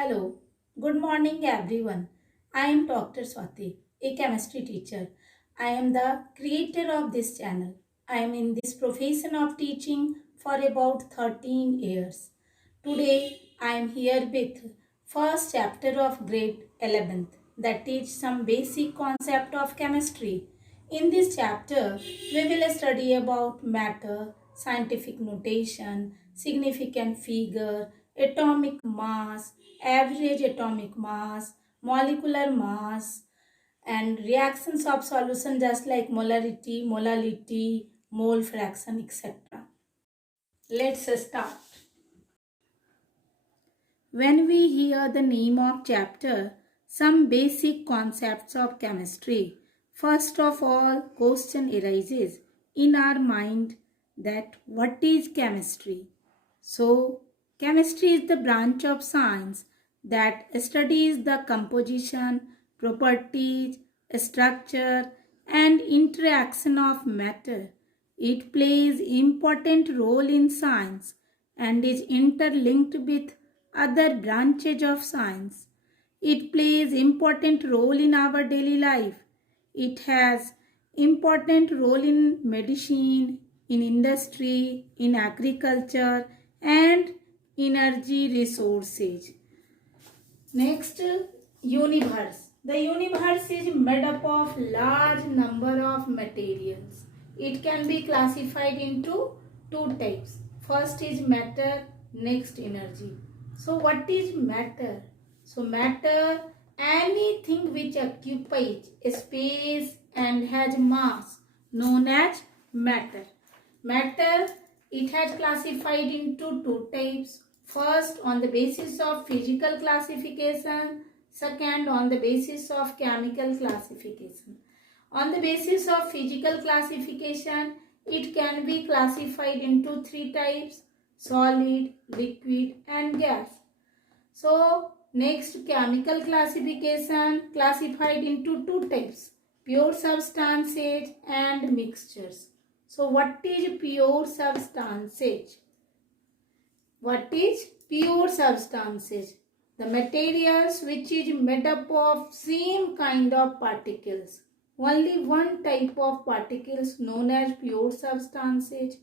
Hello, good morning everyone. I am Dr. Swati, a chemistry teacher. I am the creator of this channel. I am in this profession of teaching for about 13 years. Today I am here with first chapter of grade 11th that teach some basic concept of chemistry. In this chapter, we will study about matter, scientific notation, significant figure, atomic mass, average atomic mass, molecular mass, and reactions of solution just like molarity, molality, mole fraction, etc. Let's start. When we hear the name of chapter, some basic concepts of chemistry, first of all, question arises in our mind that what is chemistry? So, chemistry is the branch of science that studies the composition, properties, structure, and interaction of matter. It plays important role in science and is interlinked with other branches of science. It plays important role in our daily life. It has important role in medicine, in industry, in agriculture and energy resources. Next, universe. The universe is made up of large number of materials. It can be classified into two types. First is matter, next energy. So what is matter? So matter, anything which occupies space and has mass, known as matter. Matter, it has classified into two types. First, on the basis of physical classification. Second, on the basis of chemical classification. On the basis of physical classification, it can be classified into three types: solid, liquid and gas. So, next, chemical classification, classified into two types: pure substances and mixtures. So, what is pure substances? What is pure substances? The materials which is made up of same kind of particles. Only one type of particles known as pure substances.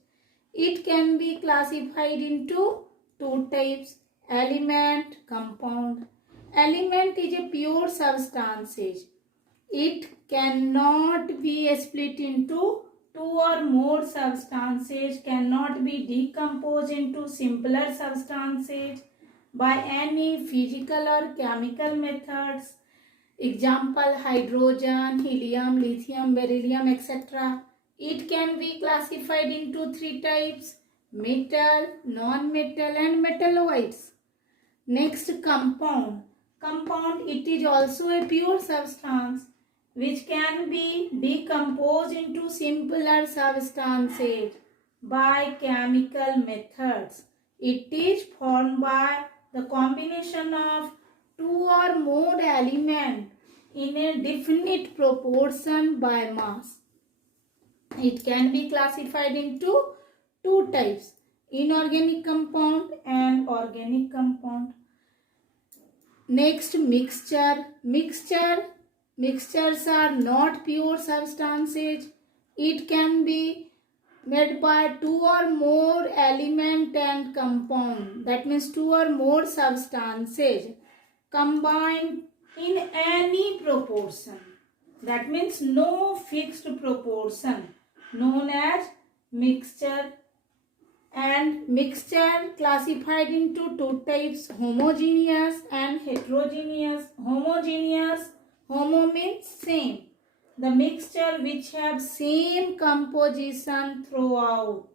It can be classified into two types: element, compound. Element is a pure substances. It cannot be split into two or more substances, cannot be decomposed into simpler substances by any physical or chemical methods. Example: hydrogen, helium, lithium, beryllium, etc. It can be classified into three types: metal, non-metal and metalloids. Next, compound. Compound, it is also a pure substance which can be decomposed into simpler substances by chemical methods. It is formed by the combination of two or more elements in a definite proportion by mass. It can be classified into two types: inorganic compound and organic compound. Next, mixture. Mixtures are not pure substances. It can be made by two or more element and compound. That means two or more substances combined in any proportion. That means no fixed proportion, known as mixture. And mixture classified into two types: homogeneous and heterogeneous. Homogeneous, homo means same, the mixture which have same composition throughout.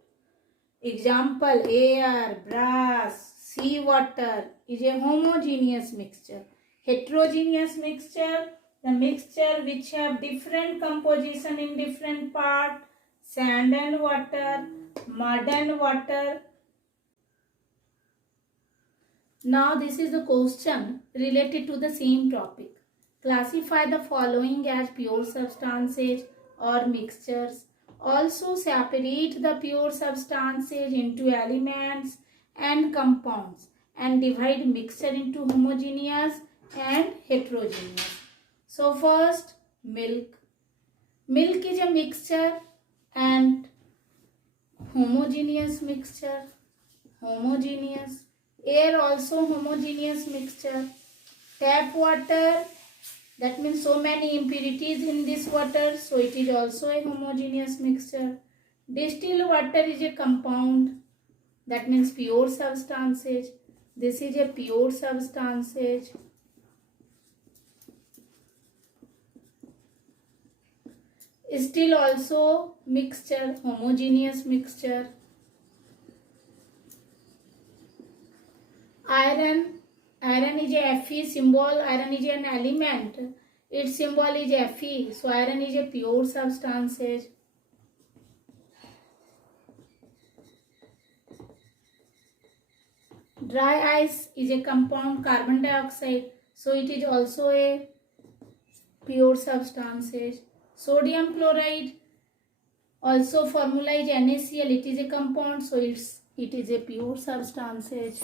Example: air, brass, sea water is a homogeneous mixture. Heterogeneous mixture, the mixture which have different composition in different part: sand and water, mud and water. Now this is the question related to the same topic. Classify the following as pure substances or mixtures. Also separate the pure substances into elements and compounds and divide mixture into homogeneous and heterogeneous. So first, milk. Milk is a mixture and homogeneous mixture. Homogeneous. Air also homogeneous mixture. Tap water, that means so many impurities in this water, so it is also a homogeneous mixture. Distilled water is a compound, that means pure substances. This is a pure substances. Still also mixture, homogeneous mixture. Iron. Iron is a Fe symbol. Iron is an element. Its symbol is Fe. So iron is a pure substances. Dry ice is a compound, carbon dioxide. So it is also a pure substances. Sodium chloride, also formula is NaCl. It is a compound. So it is a pure substances.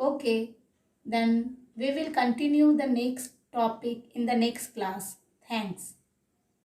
Okay, then we will continue the next topic in the next class. Thanks.